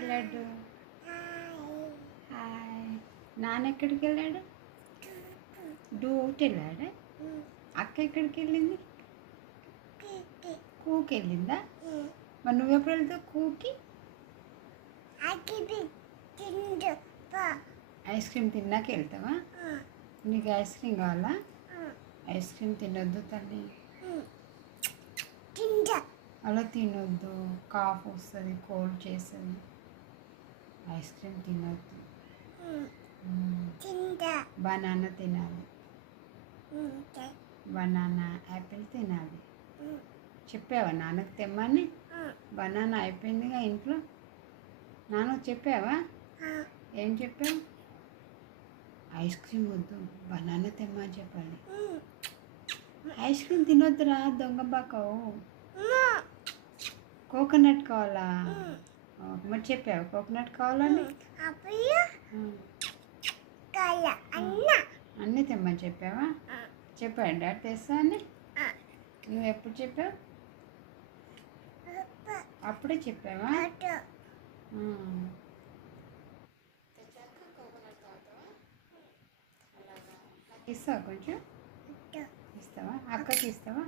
Hi laddu. Hi. నాన్న ఎక్కడికి వెళ్ళాడు? డ్యూటీ వెళ్ళాడా? అక్క ఎక్కడికి వెళ్ళింది? కూకి వెళ్ళిందా? మరి నువ్వెప్పుడు వెళ్తావు కూకి? ఐస్ క్రీమ్ తిన్నాక వెళ్తావా? నీకు ఐస్ క్రీమ్ కావాలా? ఐస్ క్రీమ్ తినొద్దు తల్లి, అలా తినొద్దు, కాఫ్ వస్తుంది, కోల్డ్ చేస్తుంది. ఐస్ క్రీమ్ తినొద్దు. బనానా తినాలి, బనానా యాపిల్ తినాలి. చెప్పావా నాన్నకు తెమ్మని? బనానా అయిపోయిందిగా ఇంట్లో. నాన్నకు చెప్పావా? ఏం చెప్పావు? ఐస్ క్రీమ్ వద్దు, బనానా తెమ్మని చెప్పండి. ఐస్ క్రీమ్ తినొద్దురా దొంగ బాకవు. కోకోనట్ కావాలా? మరి చెప్పావు కోకోనట్ కావాలని? అన్నీ తెమ్మని చెప్పావా? చెప్పాడు డాడీ తెస్తా అని. నువ్వు ఎప్పుడు చెప్పావు? అప్పుడే చెప్పావా? ఇస్తావా? కొంచెం ఇస్తావా? అక్కకి ఇస్తావా?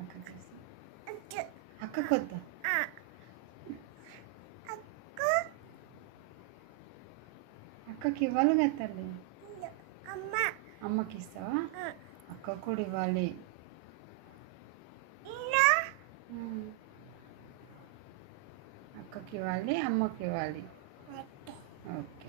అక్కకి ఇస్తావా? అక్కకి వద్దా? అక్కకి ఇవ్వాలి కదా తల్లి. అమ్మకి ఇస్తావా? అక్క కూడా ఇవ్వాలి. అక్కకి ఇవ్వాలి, అమ్మకి ఇవ్వాలి. ఓకే.